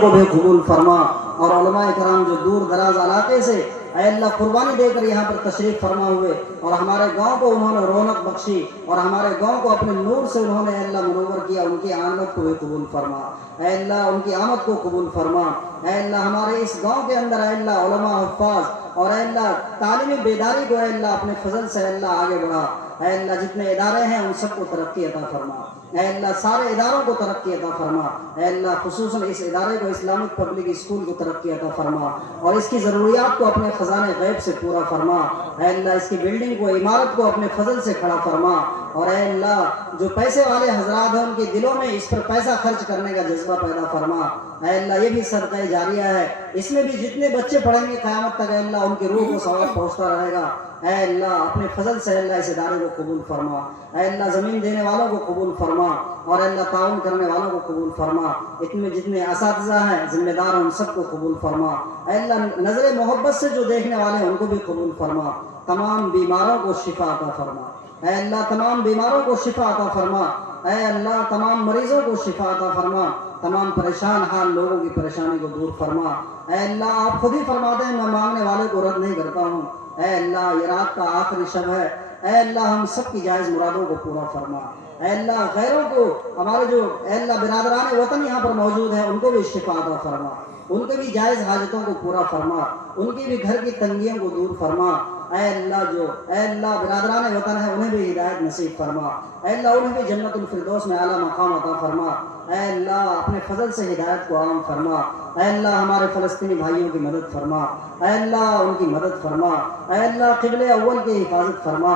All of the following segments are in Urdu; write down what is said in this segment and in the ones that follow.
کو بھی قبول فرما، اور علماء کرام جو دور دراز علاقے سے اے اللہ قربانی دے کر یہاں پر تشریف فرما ہوئے اور ہمارے گاؤں کو انہوں نے رونق بخشی اور ہمارے گاؤں کو اپنے نور سے انہوں نے اے اللہ منور کیا، ان کی آمد کو بھی قبول فرما اے اللہ، ان کی آمد کو قبول فرما اے اللہ۔ ہمارے اس گاؤں کے اندر اے اللہ علماء حفاظ اور اے اللہ تعلیمی بیداری کو اے اللہ اپنے فضل سے اے اللہ آگے بڑھا اے اللہ۔ جتنے ادارے ہیں ان سب کو ترقی عطا فرما اے اللہ، سارے اداروں کو ترقی عطا فرما اے اللہ، خصوصاً اس ادارے کو اسلامک پبلک اسکول کو ترقی عطا فرما اور اس کی ضروریات کو اپنے خزانے غیب سے پورا فرما اے اللہ۔ اس کی بلڈنگ کو، عمارت کو اپنے فضل سے کھڑا فرما اور اے اللہ جو پیسے والے حضرات ہیں ان کے دلوں میں اس پر پیسہ خرچ کرنے کا جذبہ پیدا فرما اے اللہ۔ یہ بھی صدقہ جاریہ ہے، اس میں بھی جتنے بچے پڑھیں گے قیامت تک اے اللہ ان کی روح کو ثواب پہنچتا رہے گا اے اللہ۔ اپنے فضل سے اے اللہ اس ادارے کو قبول فرما اے اللہ، زمین دینے والوں کو قبول فرما اور اے اللہ تعاون کرنے والوں کو قبول فرما، اتنے جتنے اساتذہ ہیں ذمہ دار ہیں ان سب کو قبول فرما اے اللہ۔ نظر محبت سے جو دیکھنے والے ہیں ان کو بھی قبول فرما، تمام بیماروں کو شفا عطا فرما اے اللہ، تمام بیماروں کو شفا عطا فرما اے اللہ، تمام مریضوں کو شفا عطا فرما، تمام پریشان حال لوگوں کی پریشانی کو دور فرما اے اللہ۔ آپ خود ہی فرماتے ہیں میں مانگنے والے کو رد نہیں کرتا ہوں اے اللہ۔ یہ رات کا آخری شب ہے اے اللہ، ہم سب کی جائز مرادوں کو پورا فرما اے اللہ۔ غیروں کو، ہمارے جو اے اللہ برادران وطن یہاں پر موجود ہیں ان کو بھی شفا عطا فرما، ان کے بھی جائز حاجتوں کو پورا فرما، ان کی بھی گھر کی تنگیوں کو دور فرما اے اللہ۔ جو اے اللہ برادران وطن ہے انہیں بھی ہدایت نصیب فرما اے اللہ، انہیں بھی جنت الفردوس میں اعلیٰ مقام عطا فرما اے اللہ۔ اپنے فضل سے ہدایت کو عام فرما اے اللہ۔ ہمارے فلسطینی بھائیوں کی مدد فرما اے اللہ، ان کی مدد فرما اے اللہ۔ قبلہ اول کی حفاظت فرما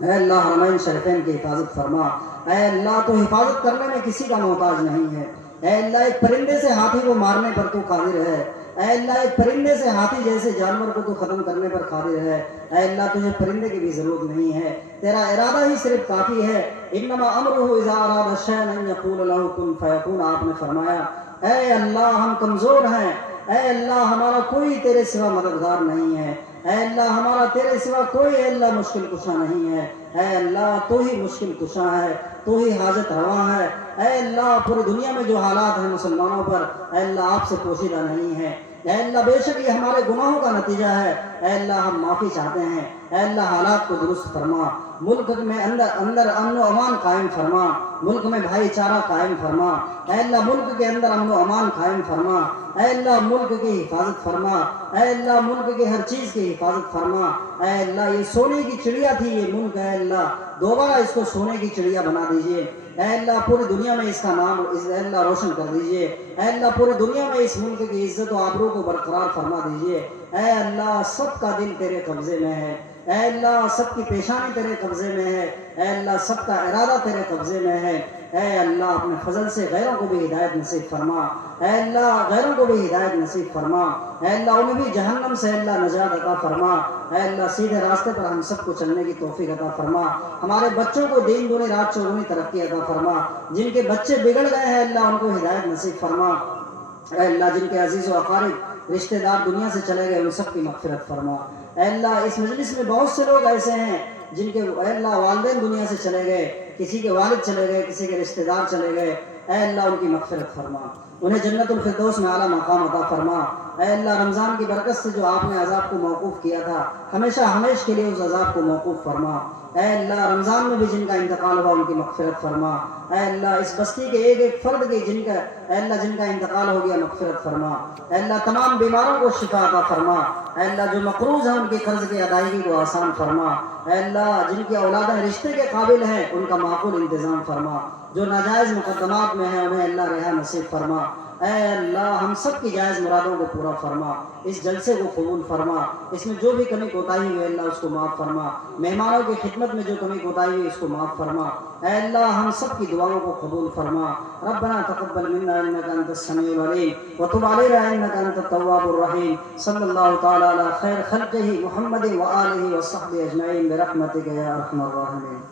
اے اللہ، حرمین شریفین کی حفاظت فرما اے اللہ۔ تو حفاظت کرنے میں کسی کا محتاج نہیں ہے اے اللہ۔ ایک پرندے سے ہاتھی کو مارنے پر تو قادر ہے اے اللہ، ایک پرندے سے ہاتھی جیسے جانور کو تو ختم کرنے پر قادر ہے اے اللہ۔ تجھے پرندے کی بھی ضرورت نہیں ہے، تیرا ارادہ ہی صرف کافی ہے۔ انما امرہ اذا اراد شیئا ان یقول له کن فیکون، آپ نے فرمایا اے اللہ ہم کمزور ہیں اے اللہ، ہمارا کوئی تیرے سوا مددگار نہیں ہے اے اللہ، ہمارا تیرے سوا کوئی اے اللہ مشکل کشا نہیں ہے اے اللہ۔ تو ہی مشکل کشا ہے، تو ہی حاجت روا ہے اے اللہ۔ پوری دنیا میں جو حالات ہیں مسلمانوں پر اے اللہ آپ سے پوشیدہ نہیں ہے اے اللہ۔ بے شک یہ ہمارے گناہوں کا نتیجہ ہے اے اللہ، ہم معافی چاہتے ہیں اے اللہ۔ حالات کو درست فرما، ملک میں اندر امن و امان قائم فرما، ملک میں بھائی چارہ قائم فرما اے اللہ۔ ملک کے اندر امن و امان قائم فرما اے اللہ۔ ملک کی حفاظت فرما اے اللہ، ملک کی ہر چیز کی حفاظت فرما اے اللہ۔ یہ سونے کی چڑیا تھی یہ ملک اے اللہ، دوبارہ اس کو سونے کی چڑیا بنا دیجئے اے اللہ۔ پوری دنیا میں اس کا نام اے اللہ روشن کر دیجئے اے اللہ۔ پوری دنیا میں اس ملک کی عزت و آبرو کو برقرار فرما دیجئے اے اللہ۔ سب کا دل تیرے قبضے میں ہے اے اللہ، سب کی پیشانی تیرے قبضے میں ہے اے اللہ، سب کا ارادہ تیرے قبضے میں ہے اے اللہ۔ اپنے فضل سے غیروں کو بھی ہدایت نصیب فرما اے اللہ، غیروں کو بھی ہدایت نصیب فرما اے اللہ۔ انہیں بھی جہنم سے اللہ نجات عطا فرما اے اللہ۔ سیدھے راستے پر ہم سب کو چلنے کی توفیق عطا فرما۔ ہمارے بچوں کو دین دونی رات چوگنی ترقی عطا فرما۔ جن کے بچے بگڑ گئے ہیں اللہ ان کو ہدایت نصیب فرما اے اللہ۔ جن کے عزیز و اقارب رشتہ دار دنیا سے چلے گئے ان سب کی مغفرت فرما اے اللہ۔ اس مجلس میں بہت سے لوگ ایسے ہیں جن کے اے اللہ والدین دنیا سے چلے گئے، کسی کے والد چلے گئے، کسی کے رشتہ دار چلے گئے اے اللہ، ان کی مغفرت فرما، انہیں جنت الفردوس میں اعلیٰ مقام عطا فرما اے اللہ۔ رمضان کی برکت سے جو آپ نے عذاب کو موقوف کیا تھا ہمیشہ ہمیشہ کے لیے اس عذاب کو موقوف فرما اے اللہ۔ رمضان میں بھی جن کا انتقال ہوا ان کی مغفرت فرما اے اللہ۔ اس بستی کے ایک ایک فرد کی جن کا اے اللہ جن کا انتقال ہو گیا مغفرت فرما اے اللہ۔ تمام بیماروں کو شفا عطا فرما اے اللہ۔ جو مقروض ہیں ان کے قرض کی ادائیگی کو آسان فرما اے اللہ۔ جن کی اولادیں رشتے کے قابل ہیں ان کا معقول انتظام فرما، جو ناجائز مقدمات میں ہیں انہیں اللہ رہا نصیب فرما اے اللہ۔ ہم سب کی جائز مرادوں کو پورا فرما، اس جلسے کو قبول فرما، اس میں جو بھی کمی کوتاہی ہوئی اللہ اس کو معاف فرما، مہمانوں کی خدمت میں جو کمی کوتاہی ہوئی اس کو معاف فرما اے اللہ۔ ہم سب کی دعاؤں کو قبول فرما۔ ربنا تقبل منا انك انت السميع العليم وتب علينا انك انت التواب الرحيم۔ صلی اللہ تعالی علی خیر خلقہ محمد وآلہ وصحبہ اجمعین برحمتک یا ارحم الراحمین۔